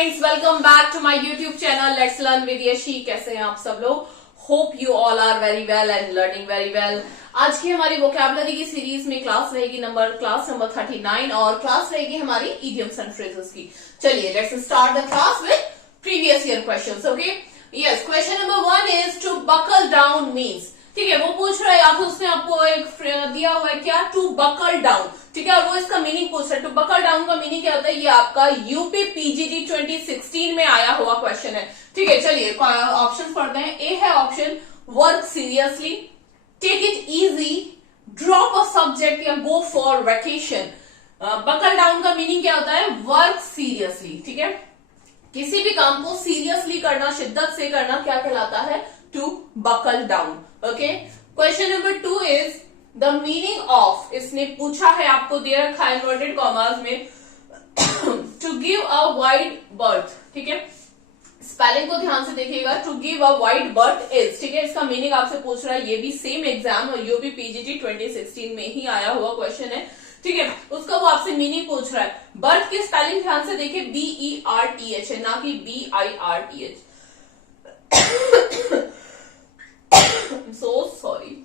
Friends, welcome back to my YouTube channel let's learn with Yashi. कैसे हैं आप सब लोग? Hope you all are very well and learning very well. आज की हमारी वोकैबुलरी की सीरीज में क्लास रहेगी क्लास नंबर 39 और क्लास रहेगी हमारी इडियम्स एंड फ्रेजेस की। चलिए let's start the class with previous year questions. Okay, yes, question number 1 is to buckle down means. ठीक है, वो पूछ रहा है या फिर उसने आपको एक दिया हुआ है क्या, टू बकल डाउन। ठीक है, और वो इसका मीनिंग पूछ रहा है। टू बकल डाउन का मीनिंग क्या होता है? ये आपका यूपी पीजीटी 2016 में आया हुआ क्वेश्चन है। ठीक है, चलिए ऑप्शन पढ़ते हैं। ए है option work seriously, take it easy, drop a subject या go for vacation. Buckle down का मीनिंग क्या होता है? Work seriously. ठीक है, किसी भी काम को सीरियसली करना, शिद्दत से करना क्या कहलाता है? To buckle down. Okay, question number 2 is the meaning of. इसने पूछा है, आपको दे रखा है इन्वर्टेड कॉमास में, to give a wide berth. ठीक है, स्पेलिंग को ध्यान से देखिएगा। To give a wide berth is, ठीक है, इसका मीनिंग आपसे पूछ रहा है। ये भी सेम एग्जाम और यूपी पीजीटी 2016 में ही आया हुआ क्वेश्चन है। ठीक है, उसका वो आपसे मीनिंग पूछ रहा है। बर्थ की स्पेलिंग ध्यान से देखिए, BERTH है, ना कि BIRTH। सो सॉरी,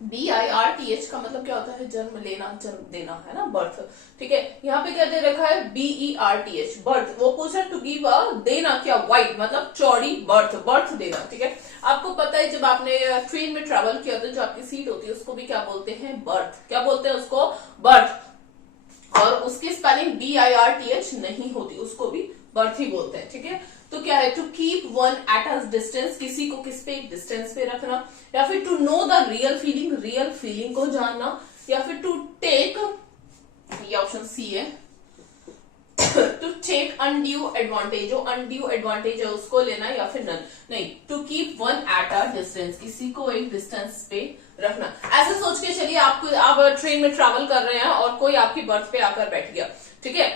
BIRTH का मतलब क्या होता है? जन्म लेना, जन्म देना, है ना, बर्थ। ठीक है, यहाँ पे क्या दे रखा है? BERTH, birth. वो पूछ रहा है टू गिव अ, देना क्या? वाइड मतलब चौड़ी, बर्थ, बर्थ देना। ठीक है, आपको पता है जब आपने ट्रेन में ट्रेवल किया तो जो आपकी सीट होती है उसको भी क्या बोलते हैं? बर्थ। क्या बोलते हैं उसको? बर्थ। और उसकी स्पेलिंग BIRTH नहीं होती, उसको भी बर्थ ही बोलते हैं। ठीक है, तो क्या है? To keep one at a distance, किसी को किस पे? डिस्टेंस पे रखना। या फिर to know the real feeling, real feeling को जानना। या फिर टू टेक, ये ऑप्शन सी है, टू टेक अनड्यू एडवांटेज, जो अनड्यू एडवांटेज है उसको लेना, या फिर नन नहीं। To keep one at a distance, किसी को एक डिस्टेंस पे रखना। ऐसे सोच के चलिए, आप ट्रेन में ट्रैवल कर रहे हैं और कोई आपकी बर्थ पे आकर बैठ गया। ठीक है,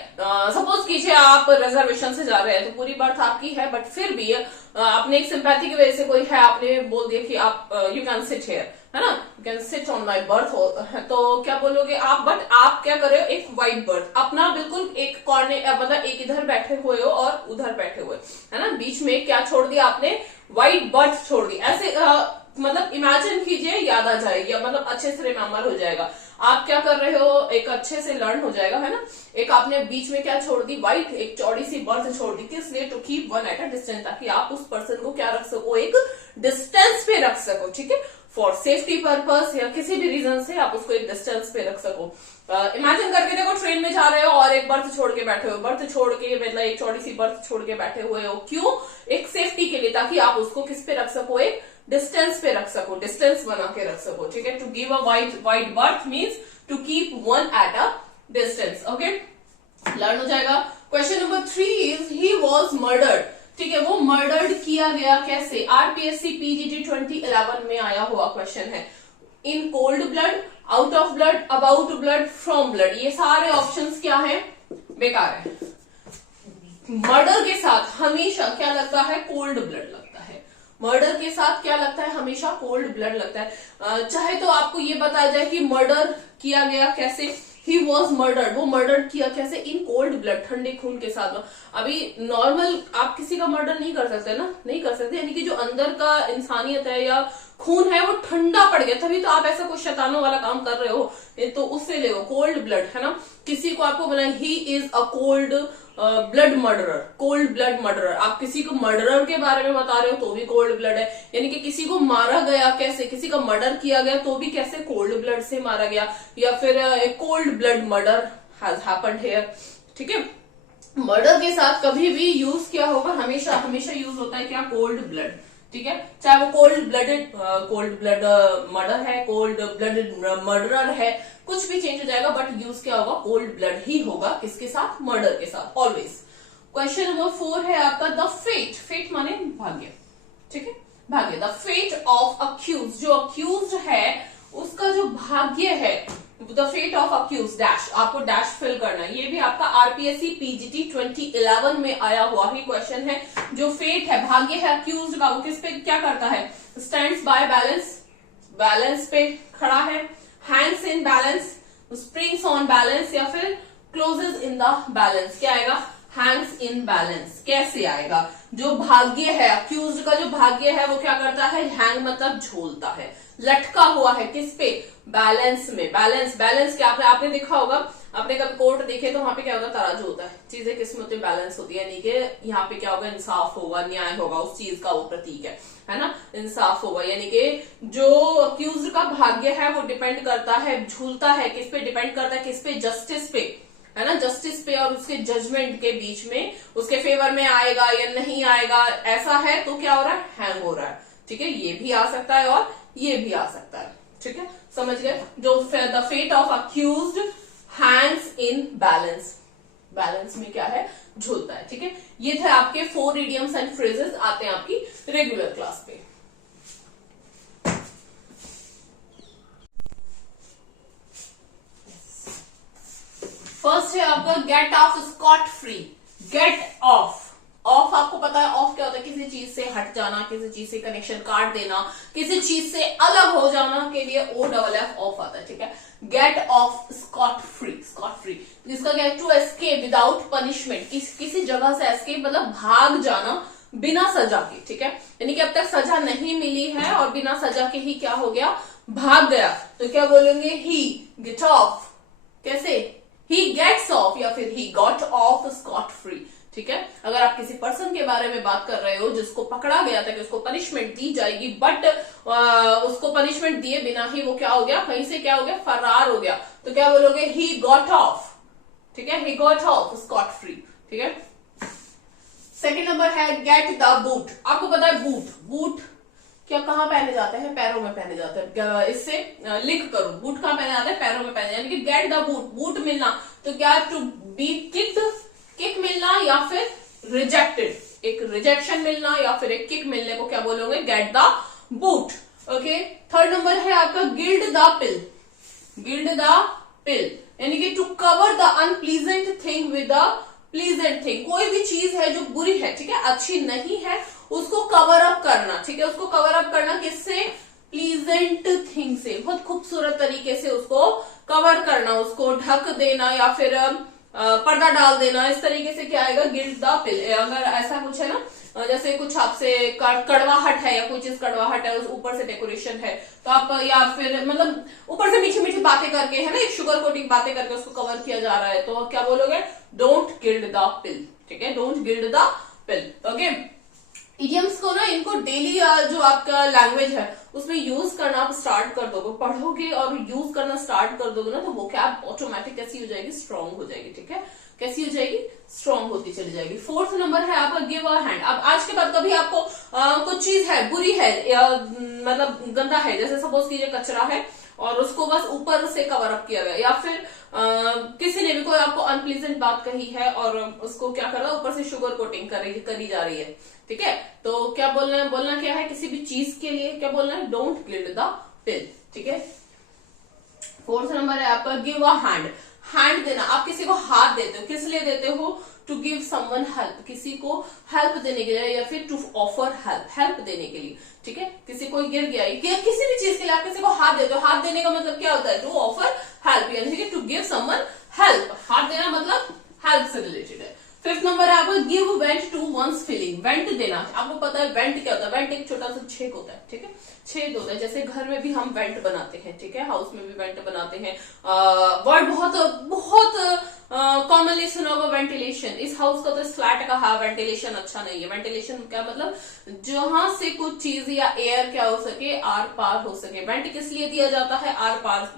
सपोज कीजिए आप रिजर्वेशन से जा रहे हैं तो पूरी बर्थ आपकी है, बट फिर भी आपने एक सिंपैथी की वजह से कोई है, आपने बोल दिया कि आप यू कैन सिट हियर, है ना, you can sit on my birth, तो क्या बोलोगे आप? बट आप क्या कर रहे हो? एक वाइड बर्थ अपना बिल्कुल एक कॉर्नर, मतलब एक इधर बैठे हुए हो और उधर बैठे हुए, है ना, बीच में क्या छोड़ दिया आपने? वाइड बर्थ छोड़ दी। ऐसे मतलब इमेजिन कीजिए, याद आ जाएगी, मतलब अच्छे से रिमेम्बर हो जाएगा। आप क्या कर रहे हो? एक अच्छे से लर्न हो जाएगा, है ना। एक आपने बीच में क्या छोड़ दी? वाइट, एक चौड़ी सी बर्थ छोड़ दी। किस लिए? To keep one at a distance, ताकि आप उस पर्सन को क्या रख सको? एक डिस्टेंस पे रख सको। ठीक है, फॉर सेफ्टी पर्पस या किसी भी रीजन से आप उसको एक डिस्टेंस पे रख सको। इमेजिन करके देखो, ट्रेन में जा रहे हो और एक बर्थ छोड़ के बैठे हो, बर्थ छोड़ के मतलब एक चौड़ी सी बर्थ छोड़ के बैठे हुए हो। क्यों? एक सेफ्टी के लिए, ताकि आप उसको किस पे रख सको? एक डिस्टेंस पे रख सको, डिस्टेंस बना के रख सको। ठीक है, to give a wide berth means to keep one at a distance. Okay, learn हो जाएगा। Question number 3 is he was murdered. ठीक है, वो मर्डर्ड किया गया कैसे? RPSC PGT 2011 में आया हुआ क्वेश्चन है। In cold blood, out of blood, about blood, from blood. ये सारे ऑप्शंस क्या है? बेकार है। मर्डर के साथ हमेशा क्या लगता है? कोल्ड ब्लड लगता है। मर्डर के साथ क्या लगता है? हमेशा कोल्ड ब्लड लगता है। चाहे तो आपको ये बताया जाए कि मर्डर किया गया कैसे। ही वॉज मर्डर्ड, वो मर्डर किया कैसे? इन कोल्ड ब्लड, ठंडे खून के साथ। अभी नॉर्मल आप किसी का मर्डर नहीं कर सकते ना, नहीं कर सकते, यानी कि जो अंदर का इंसानियत है या खून है वो ठंडा पड़ गया, तभी तो आप ऐसा कुछ शैतानों वाला काम कर रहे हो। तो उससे ले कोल्ड ब्लड, है ना। किसी को आपको बोला he is a cold blood murderer, cold blood murderer. आप किसी को मर्डरर के बारे में बता रहे हो तो भी कोल्ड ब्लड है, यानी कि किसी को मारा गया कैसे? किसी का मर्डर किया गया तो भी कैसे? कोल्ड ब्लड से मारा गया, या फिर cold blood murder has happened here. ठीक है, मर्डर के साथ कभी भी यूज क्या होगा? हमेशा हमेशा यूज होता है क्या? Cold blood. ठीक है, चाहे वो कोल्ड ब्लड मर्डर है, कोल्ड ब्लडेड मर्डरर है, कुछ भी चेंज हो जाएगा, बट यूज क्या होगा? कोल्ड ब्लड ही होगा। किसके साथ? मर्डर के साथ, ऑलवेज। क्वेश्चन नंबर 4 है आपका द फेट। फेट माने भाग्य। ठीक है, भाग्य। द फेट ऑफ अक्यूज, जो अक्यूज है उसका जो भाग्य है, the fate of accuse dash, आपको डैश फिल करना है। ये भी आपका RPSC PGT 2011 में आया हुआ ही क्वेश्चन है। जो फेट है, भाग्य है अक्यूज का, वो किस पे क्या करता है? स्टैंड्स बाय बैलेंस, बैलेंस पे खड़ा है, hands in balance, springs on balance, या फिर क्लोजेस इन द बैलेंस। क्या आएगा? Hanks in balance. कैसे आएगा? जो भाग्य है, अक्यूज्ड का जो भाग्य है वो क्या करता है? हैंग मतलब झूलता है, लटका हुआ है। किस पे? बैलेंस में। बैलेंस क्या आपने देखा होगा, आपने कभी कोर्ट देखे तो वहां पे क्या होता है? तराजू होता है, चीजें किस्मत में बैलेंस होती है, यानी कि यहाँ पे क्या होगा? इंसाफ होगा, न्याय होगा, उस चीज का वो प्रतीक है ना, इंसाफ होगा। यानी कि जो अक्यूज्ड का भाग्य है वो डिपेंड करता है, झूलता है किस पे? डिपेंड करता है किस पे? जस्टिस पे, है ना, जस्टिस पे और उसके जजमेंट के बीच में, उसके फेवर में आएगा या नहीं आएगा। ऐसा है तो क्या हो रहा है? हैंग हो रहा है। ठीक है, ये भी आ सकता है और ये भी आ सकता है। ठीक है, समझ गए? जो the fate of accused hangs in balance, balance में क्या है? झूलता है। ठीक है, ये थे आपके 4 इडियम्स एंड फ्रेजेस, आते हैं आपकी रेगुलर क्लास पे। फर्स्ट है आपका get off scot free. Get off, off आपको पता है ऑफ क्या होता है? किसी चीज से हट जाना, किसी चीज से कनेक्शन काट देना, किसी चीज से अलग हो जाना के लिए OFF ऑफ आता है। ठीक है, get off scot free. Scot free जिसका क्या है? टू एस्केप विदाउट पनिशमेंट, किसी जगह से एस्केप मतलब भाग जाना बिना सजा के। ठीक है, यानी कि अब तक सजा नहीं मिली है और बिना सजा के ही क्या हो गया? भाग गया। तो क्या बोलेंगे? He get off. कैसे? ही गेट्स ऑफ या फिर he got off scot free. ठीक है, अगर आप किसी पर्सन के बारे में बात कर रहे हो जिसको पकड़ा गया था कि उसको पनिशमेंट दी जाएगी, बट उसको पनिशमेंट दिए बिना ही वो क्या हो गया? कहीं से क्या हो गया? फरार हो गया। तो क्या बोलोगे? He got off. ठीक है, he got off scot free. ठीक है, सेकेंड नंबर है गेट द बूट। आपको पता है बूट, बूट क्या कहाँ पहने जाते हैं? पैरों में पहने जाते हैं। इससे लिंक करो, बूट कहाँ पहने जाते हैं? पैरों में पहने, यानी कि गेट द बूट, बूट मिलना। तो क्या? टू बी किक्ड, किक मिलना या फिर रिजेक्टेड, एक रिजेक्शन मिलना या फिर एक किक मिलने को क्या बोलोगे? Get the boot. Okay, third number है आपका gild the pill. Gild the pill यानी कि to cover the unpleasant thing with the pleasant thing. कोई भी चीज है जो बुरी है, ठीक है, अच्छी नहीं है, उसको कवर अप करना। ठीक है, उसको कवर अप करना किससे? प्लीजेंट थिंग से, बहुत खूबसूरत तरीके से उसको कवर करना, उसको ढक देना या फिर पर्दा डाल देना। इस तरीके से क्या आएगा? गिल्ड द पिल। अगर ऐसा कुछ है ना, जैसे कुछ आपसे कड़वाहट है या कोई चीज कड़वाहट है, उस ऊपर से डेकोरेशन है, तो आप या फिर मतलब ऊपर से मीठी मीठी बातें करके, है ना, एक शुगर कोटिंग बातें करके उसको कवर किया जा रहा है, तो क्या बोलोगे? डोंट गिल्ड द पिल। ठीक है, don't guild the pill. Okay, idioms को ना, इनको डेली जो आपका लैंग्वेज है उसमें यूज करना आप स्टार्ट कर दोगे, पढ़ोगे और यूज करना स्टार्ट कर दोगे ना, तो वोकैब ऑटोमेटिक कैसी हो जाएगी? स्ट्रांग हो जाएगी। ठीक है, कैसी हो जाएगी? स्ट्रांग होती चली जाएगी। फोर्थ नंबर है आपका गिव अ हैंड। अब आज के बाद कभी आपको कुछ चीज है, बुरी है या मतलब गंदा है, जैसे सपोज कीजिए कचरा है और उसको बस ऊपर से कवर अप किया गया, या फिर किसी ने भी कोई आपको अनप्लीजेंट बात कही है और उसको क्या कर रहा है? ऊपर से शुगर कोटिंग करी जा रही है। ठीक है, तो क्या बोलना है? बोलना क्या है? किसी भी चीज के लिए क्या बोलना है? डोंट गिल्ड द पिल। ठीक है, फोर्थ नंबर है आपका गिव अ हैंड। हैंड देना, आप किसी को हाथ देते हो, किस लिए देते हो? टू गिव समवन हेल्प, किसी को हेल्प देने के लिए, या फिर टू ऑफर हेल्प, हेल्प देने के लिए। ठीक है, किसी को गिर गया, किसी भी चीज के लिए आप किसी को हाथ देते हो। हाथ देने का मतलब क्या होता है? टू ऑफर हेल्प, यानी कि टू गिव समवन हेल्प। हाथ देना मतलब हेल्प से रिलेटेड है। फिफ्थ नंबर है आपका give vent to one's feeling. Vent देना, आपको पता है वेंट क्या होता है? वेंट एक छोटा सा छेद होता है। ठीक है, छेद होता है, जैसे घर में भी हम वेंट बनाते हैं। ठीक है, हाउस में भी वेंट बनाते हैं। वर्ड बहुत बहुत कॉमनली सुना होगा वेंटिलेशन। इस हाउस का तो इस फ्लैट का वेंटिलेशन अच्छा नहीं है। वेंटिलेशन क्या मतलब? जहां से कुछ चीज या एयर क्या हो सके? आर पार हो सके। वेंट किस लिए दिया जाता है? आर पार,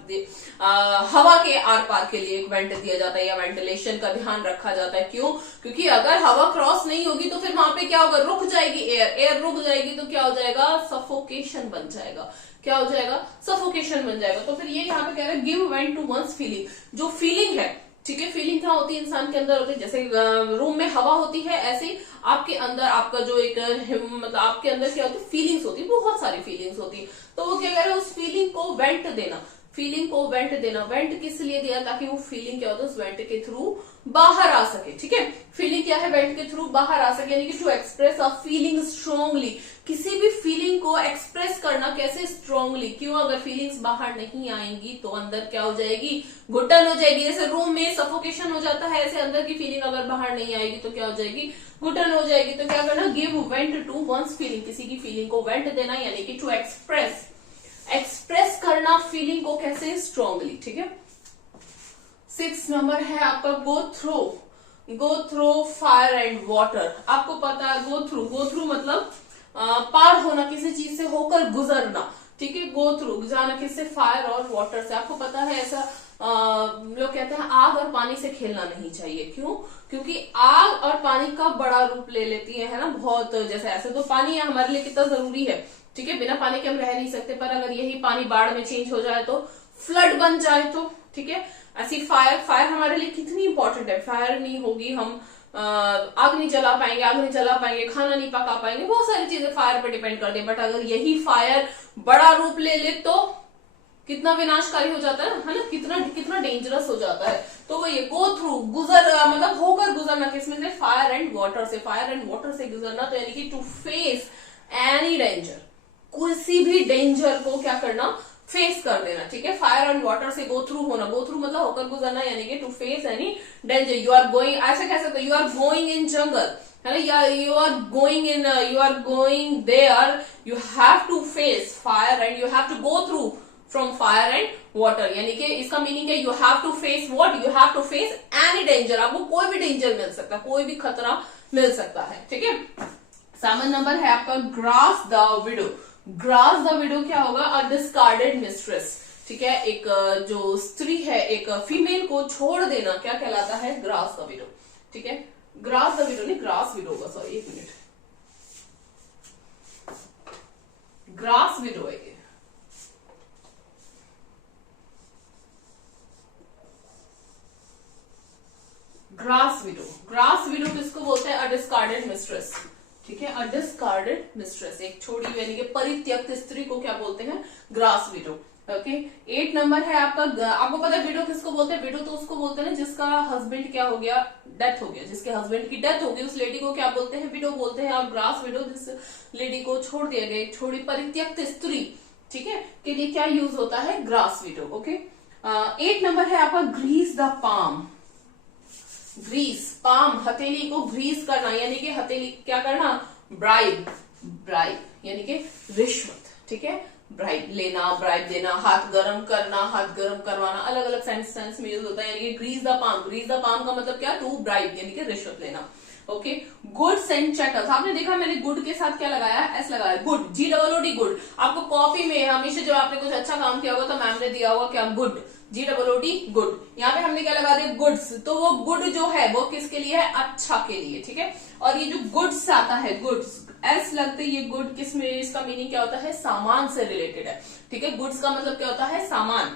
हवा के आर पार के लिए एक वेंट दिया जाता है या वेंटिलेशन का ध्यान रखा जाता है। क्यों? क्योंकि अगर हवा क्रॉस नहीं होगी तो फिर वहां पे क्या होगा? रुक जाएगी एयर, एयर रुक जाएगी तो क्या हो जाएगा? सफोकेशन बन जाएगा। क्या हो जाएगा? सफोकेशन बन जाएगा। तो फिर ये यहाँ पे कह रहे हैं give vent to one's feeling. जो फीलिंग है, ठीक है, फीलिंग क्या होती है? इंसान के अंदर होती है, जैसे रूम में हवा होती है, ऐसे ही आपके अंदर आपका जो एक मतलब आपके अंदर क्या होती है? फीलिंग्स होती है, बहुत सारी फीलिंग्स होती है। तो वो क्या कह रहे हैं? उस फीलिंग को वेंट देना। फीलिंग को वेंट देना। वेंट किस लिए दिया? ताकि वो फीलिंग क्या होता है उस वेंट के थ्रू बाहर आ सके। ठीक है, फीलिंग क्या है? वेंट के थ्रू बाहर आ सके, यानी कि to express a feeling strongly. किसी भी फीलिंग को एक्सप्रेस करना कैसे? स्ट्रांगली। क्यों? अगर फीलिंग्स बाहर नहीं आएंगी तो अंदर क्या हो जाएगी? घुटन हो जाएगी। जैसे रूम में सफोकेशन हो जाता है, ऐसे अंदर की फीलिंग अगर बाहर नहीं आएगी तो क्या हो जाएगी? घुटन हो जाएगी। तो क्या करना? Give vent to one's feeling, किसी की फीलिंग को वेंट देना, यानी कि टू एक्सप्रेस करना फीलिंग को कैसे? स्ट्रांगली। ठीक है, 6 नंबर है आपका गो थ्रू फायर एंड वाटर। आपको पता है गो थ्रू मतलब पार होना, किसी चीज से होकर गुजरना। ठीक है, गो थ्रू जाना किससे? फायर और वाटर से। आपको पता है ऐसा लोग कहते हैं आग और पानी से खेलना नहीं चाहिए। क्यों? क्योंकि आग और पानी का बड़ा रूप ले लेती है ना, बहुत। जैसे ऐसे तो पानी हमारे लिए कितना जरूरी है, ठीक है, बिना पानी के हम रह नहीं सकते, पर अगर यही पानी बाढ़ में चेंज हो जाए तो, फ्लड बन जाए तो, ठीक है, ऐसी फायर हमारे लिए कितनी इंपॉर्टेंट है। फायर नहीं होगी हम आग नहीं जला पाएंगे, खाना नहीं पका पाएंगे, बहुत सारी चीजें फायर पे डिपेंड करती है। बट अगर यही फायर बड़ा रूप ले ले तो कितना विनाशकारी हो जाता है ना, कितना डेंजरस हो जाता है। तो वो ये गो थ्रू मतलब होकर गुजरना, किसमें से? फायर एंड वाटर से। फायर एंड वाटर से गुजरना, तो यानी कि टू फेस एनी डेंजर, किसी भी डेंजर को क्या करना? फेस कर देना। ठीक है, फायर एंड वाटर से गो थ्रू होना, गो थ्रू मतलब होकर गुजरना, यानी कि to face any danger. You are going, ऐसे कह सकते हो, you are going in jungle, है ना, या you are going there, you have to face fire and you have to go through from fire and water. यानी कि इसका मीनिंग है you have to face what? You have to face any danger. आपको कोई भी danger मिल सकता है, कोई भी खतरा मिल सकता है। ठीक है, 7 नंबर है आपका grass the widow. Grass the widow क्या होगा? अ डिस्कार्डेड मिस्ट्रेस। ठीक है, एक जो स्त्री है, एक फीमेल को छोड़ देना क्या कहलाता है? Grass the widow. ठीक है, ग्रास द विडो नहीं, ग्रास विडो होगा, सॉरी, 1 मिनट, ग्रास विडो है ये। ग्रास विडो किसको बोलते हैं? अ डिस्कार्डेड मिस्ट्रेस। ठीक है, अ डिस्कार्डेड मिस्ट्रेस, एक छोड़ी हुई यानी कि परित्यक्त स्त्री को क्या बोलते हैं? Grass window. ओके, 8 नंबर है आपका, आपको पता है विडो किसको बोलते हैं? विडो तो उसको बोलते हैं ना जिसका हस्बैंड क्या हो गया? डेथ हो गया, जिसके हस्बैंड की डेथ हो गई, उस लेडी को क्या बोलते हैं? विडो बोलते हैं। और ग्रास विडो जिस लेडी को छोड़ दिया गया, एक छोड़ी परित्यक्त स्त्री, ठीक है, के लिए क्या यूज होता है? Grass window. ओके, 8 नंबर है आपका grease the palm. Grease, palm, हथेली को ग्रीस करना, यानी कि हथेली क्या करना? ब्राइब यानी कि रिश्वत। ठीक है, ब्राइब लेना, ब्राइब देना, हाथ गरम करना, हाथ गरम करवाना, अलग अलग सेंस में यूज होता है। यानी कि ग्रीस द पाम का मतलब क्या? टू ब्राइब, यानी कि रिश्वत लेना। Okay, goods and chattels. आपने देखा मैंने गुड के साथ क्या लगाया? एस लगाया, गुड, GOOD, गुड। आपको कॉपी में हमेशा जब आपने कुछ अच्छा काम किया होगा तो मैम ने दिया होगा क्या? Good, GOOD, good. यहाँ पे हमने क्या लगा दिया? गुड्स। तो वो गुड जो है वो किसके लिए है? अच्छा के लिए। ठीक है, और ये जो गुड्स आता है, गुड्स एस लगते, ये गुड किस में, इसका मीनिंग क्या होता है? सामान से रिलेटेड है। ठीक है, गुड्स का मतलब क्या होता है? सामान।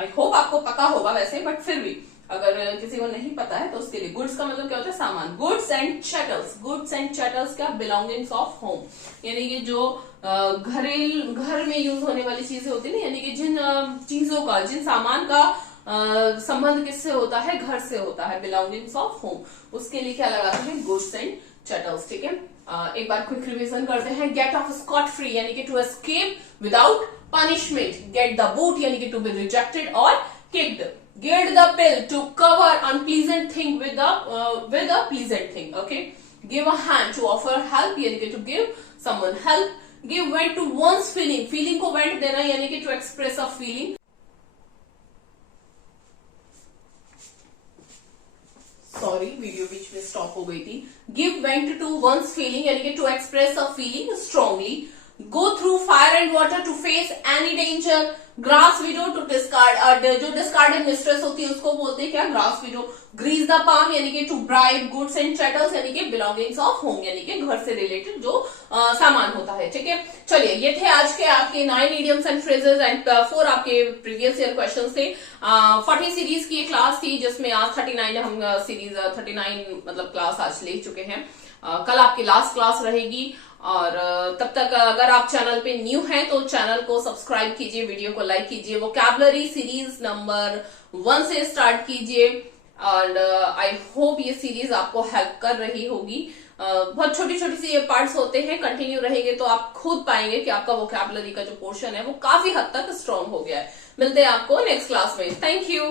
आई होप आपको पता होगा वैसे, बट फिर भी अगर किसी को नहीं पता है तो उसके लिए गुड्स का मतलब क्या होता है? सामान। गुड्स एंड चैटल्स क्या? बिलोंगिंग्स ऑफ होम, यानी कि जो घर में यूज होने वाली चीजें होती है ना, यानी कि जिन चीजों का, जिन सामान का संबंध किससे होता है? घर से होता है, बिलोंगिंग्स ऑफ होम, उसके लिए क्या लगाते हैं? Goods and chattels. ठीक है, एक बार क्विक रिवीजन करते हैं। गेट ऑफ स्कॉट फ्री, यानी कि to escape without punishment. Get the boot, यानी कि टू बी रिजेक्टेड और kicked. Get the pill, to cover unpleasant thing with a pleasant thing. Okay, give a hand, to offer help, यानी कि to give someone help. Give vent to one's feeling को vent देना, यानी कि to express a feeling. Sorry, video बीच में stop हो गई थी। Give vent to one's feeling, यानी कि to express a feeling strongly. Go through fire and water, to face any danger. Grass widow, to discard, जो डिस्कार्डेड मिस्ट्रेस होती है उसको बोलते हैं क्या? Grass widow. Grease the palm, यानी कि to bribe. Goods and chattels, यानी कि बिलोंगिंग्स ऑफ होम, यानी कि घर से रिलेटेड जो सामान होता है। ठीक है, चलिए ये थे आज के आपके 9 इडियम्स एंड फ्रेजेस एंड 4 आपके प्रीवियस ईयर क्वेश्चन थे। 40 सीरीज की एक क्लास थी जिसमें आज 39 हम सीरीज 39 मतलब क्लास आज ले चुके हैं। कल आपकी लास्ट क्लास रहेगी, और तब तक अगर आप चैनल पे न्यू हैं तो चैनल को सब्सक्राइब कीजिए, वीडियो को लाइक कीजिए, वोकैबुलरी सीरीज नंबर 1 से स्टार्ट कीजिए। एंड आई होप ये सीरीज आपको हेल्प कर रही होगी। बहुत छोटी छोटी सी ये पार्ट्स होते हैं, कंटिन्यू रहेंगे तो आप खुद पाएंगे कि आपका वोकैबुलरी का जो पोर्शन है वो काफी हद तक स्ट्रांग हो गया है। मिलते हैं आपको नेक्स्ट क्लास में। Thank you.